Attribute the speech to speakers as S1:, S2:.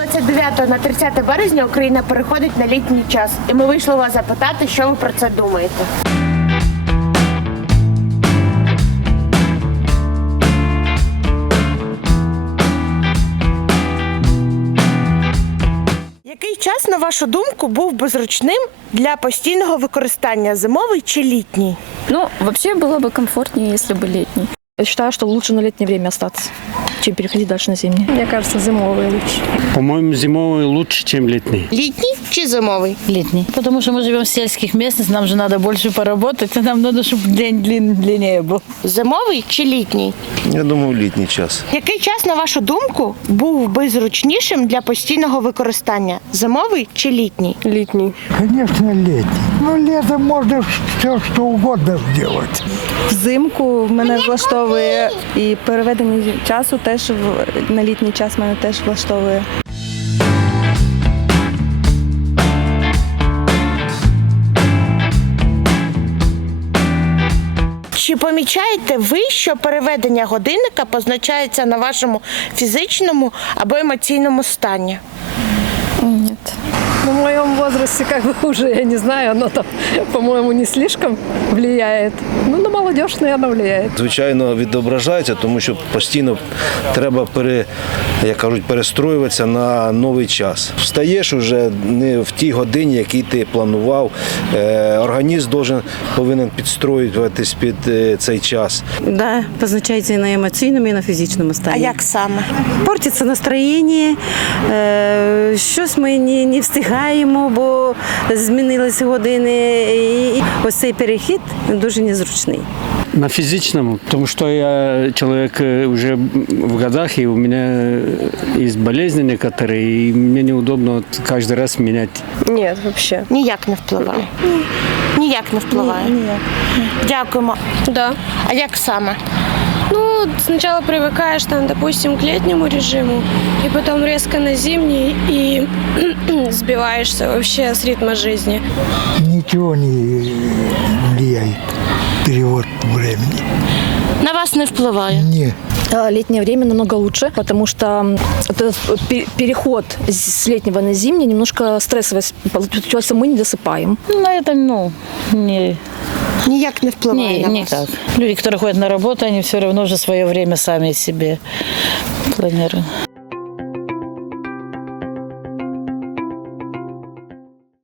S1: 29 на 30 березня Україна переходить на літній час. І ми вийшли вас запитати, що ви про це думаєте. Який час, на вашу думку, був би зручним для постійного використання зимовий чи літній?
S2: Ну, вообще было бы комфортнее, если бы летний.
S3: Я считаю, что лучше на летнее время остаться, чем переходить дальше на зимнее.
S4: Мне кажется, зимовый лучше.
S5: По-моему, зимовый лучше, чем летний.
S1: Літній чи зимовий?
S6: Летний. Потому что мы живем в сельских местностях, нам же надо больше поработать, и нам надо, чтобы день длин, длиннее был.
S1: Зимовий чи літній?
S7: Я думаю, літній час.
S1: Який час, на вашу думку, був би зручнішим для постійного використання? Зимовий чи літній?
S4: Летний.
S8: Конечно, летний. Ну, летом можно все, что угодно сделать.
S4: Взимку мене влаштовує і переведення часу теж в- на літній час мене теж влаштовує.
S1: Чи помічаєте ви, що переведення годинника позначається на вашому фізичному або емоційному стані?
S2: Нет.
S4: Ну, в моем возрасте как бы уже, я не знаю, оно там, по-моему, не слишком влияет. Ну, на молодежь, наверное, влияет.
S7: Звичайно, відображається, тому що постійно треба пере, як кажуть, перестроюватися на новий час. Встаєш уже не в тій годині, який ти планував. Е, Організм должен, повинен підстроюватись під е, цей час.
S9: Да, позначається і на емоційному, і на фізичному
S1: А
S9: стані.
S1: як саме?
S9: Портиться настроєння, е, щось ми не, не встигаємо, бо змінилися години. І ось цей перехід дуже незручний.
S5: На физичном, потому что я человек э, уже в годах, и у меня есть болезни некоторые, и мне неудобно вот каждый раз менять.
S4: Нет, вообще.
S1: Ніяк не впливає. Ніяк не впливає. Дякуємо.
S10: Да.
S1: А як саме?
S10: Ну, сначала привыкаешь, там, допустим, к летнему режиму, и потом резко на зимний, и сбиваешься вообще с ритма жизни.
S8: Ничего не влияет. Перевод времени.
S1: На вас не впливає.
S8: Не.
S3: А, Летнее время намного лучше, потому что м, это пе- переход с летнего на зимний немножко стрессовый. Получается, мы не досыпаем.
S6: На это, ну, не,
S1: Ніяк не впливає
S6: не,
S1: на
S6: никак.
S1: вас.
S6: Люди, которые ходят на работу, они все равно же свое время сами себе планируют.